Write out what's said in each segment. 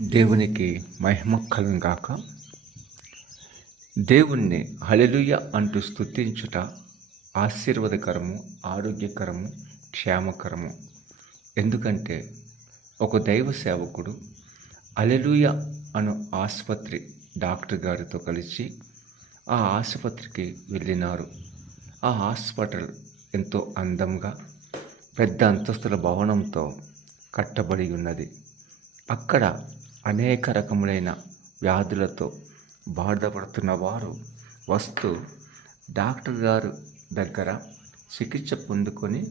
దేవునికి మహిమ కలుగాక దేవుణ్ణి హలెలుయ అంటూ స్తుతించుట ఆశీర్వాదకరము ఆరోగ్యకరము క్షేమకరము. ఎందుకంటే ఒక దైవ సేవకుడు అలెలుయ అను ఆసుపత్రి డాక్టర్ గారితో కలిసి ఆ ఆసుపత్రికి వెళ్ళినారు. ఆ హాస్పిటల్ ఎంతో అందంగా పెద్ద అంతస్తుల భవనంతో కట్టబడి ఉన్నది. అక్కడ అనేక రకములైన వ్యాధులతో బాధపడుతున్న వారు వస్తూ డాక్టర్ గారు దగ్గర చికిత్స పొందుకొని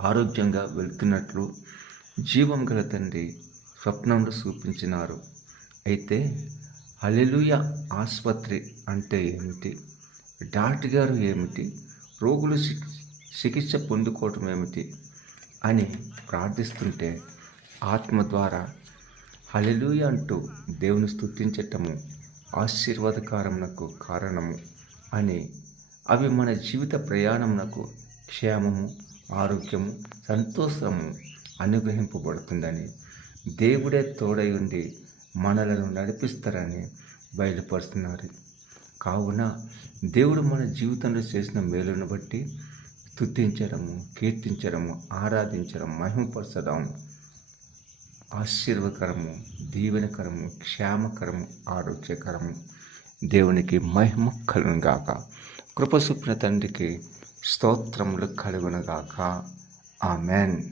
ఆరోగ్యంగా వెళ్తున్నట్లు జీవం గల తండ్రి స్వప్నంలో చూపించినారు. అయితే అలెలుయ ఆసుపత్రి అంటే ఏమిటి? డాక్టర్ గారు ఏమిటి? రోగులు చికిత్స పొందుకోవటం ఏమిటి? అని ప్రార్థిస్తుంటే ఆత్మ ద్వారా హలెలూయ అంటూ దేవుని స్థుతించటము ఆశీర్వాదకారమునకు కారణము అని అవి మన జీవిత ప్రయాణమునకు క్షేమము ఆరోగ్యము సంతోషము అనుగ్రహింపబడుతుందని దేవుడే తోడై ఉండి మనలను నడిపిస్తారని బయలుపరుస్తున్నారు. కావున దేవుడు మన జీవితంలో చేసిన మేలును బట్టి స్థుతించడము కీర్తించడము ఆరాధించడం మహిమపరచడం ఆశీర్వకరము దీవెనకరము క్షేమకరము ఆరోగ్యకరము. దేవునికి మహిమ కలుగునుగాక కృపసుప్న తండ్రికి స్తోత్రములు కలుగునుగాక ఆమెన్.